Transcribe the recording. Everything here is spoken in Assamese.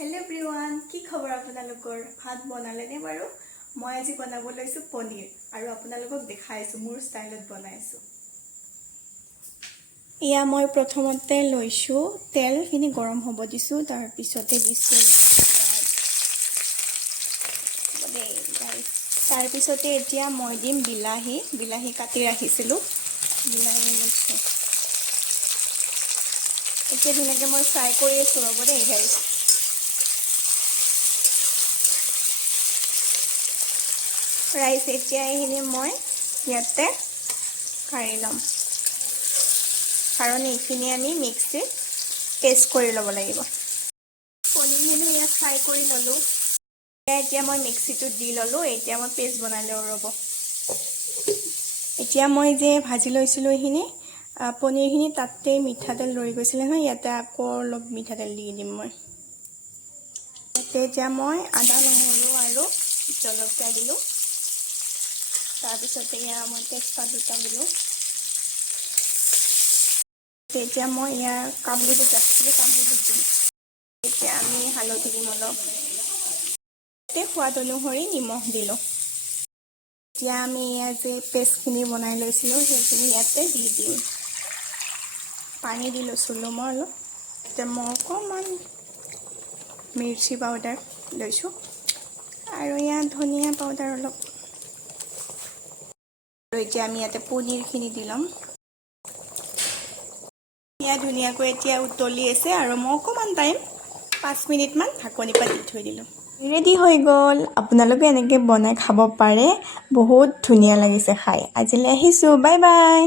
हेलो एवरीवन की खबर आपनालोকৰ ভাত বনালে নে বাৰু মই আজি বনাব লৈছো পনীৰ আৰু আপোনালোকক দেখাইছো মোৰ ষ্টাইলত বনাইছো ইয়া মই প্ৰথমতে লৈছো তেলখিনি গৰম হ'ব দিছো তাৰ পিছতে দিছো তাৰ পিছতে এতিয়া মই দিম বিলাহী কাটি ৰাখিছিলো বিলাহী লৈছো এতিয়া ধুনীয়াকৈ মই ফ্ৰাই কৰি আছো ৰ'ব দেই গাইছ राइस এতিয়া এইখিনি মই ইয়াতে কাঢ়ি লম কাৰণ এইখিনি আমি মিক্সিত পেষ্ট কৰি ল'ব লাগিব পনীৰখিনি ইয়াত ফ্ৰাই কৰি ললো এতিয়া মই মিক্সিটো দি ললো এতিয়া মই পেষ্ট বনাই লওঁ ৰ'ব এতিয়া মই যে ভাজি লৈছিলো এইখিনি পনীৰখিনি তাতে মিঠাতেল ৰৈ গৈছিল নহয় ইয়াতে আকৌ অলপ মিঠাতেল দি দিম মই এতিয়া মই আদা নহৰু আৰু জলকীয়া দিলো তাৰ পিছতে ইয়া মই তেজপাত দুটা দিলো এতিয়া মই ইয়া কাবুলি বুট দিম এতিয়া আমি হালধি দিম অলপ সোৱাদ অনুসৰি নিমখ দিলো এতিয়া আমি ইয়া যে পেষ্টখিনি বনাই লৈছিলো সেইখিনি ইয়াতে দি দিম পানী দি লৈছিলো মই অলপ এতিয়া মই অকণমান মিৰ্চি পাউডাৰ লৈছো আৰু ইয়া ধনিয়া পাউডাৰ অলপ এতিয়া আমি ইয়াতে পনীৰখিনি দিলাম ইয়া ধুনীয়াকৈ এতিয়া উতলি আছে আৰু মই অকণমান টাইম 5 মিনিটমান ঢাকনি পাতি থৈ দিলোঁ ৰেডি হৈ গ'ল আপোনালোকে এনেকৈ বনাই খাব পাৰে বহুত ধুনীয়া লাগিছে খাই আজিলৈ আহিছোঁ বাই বাই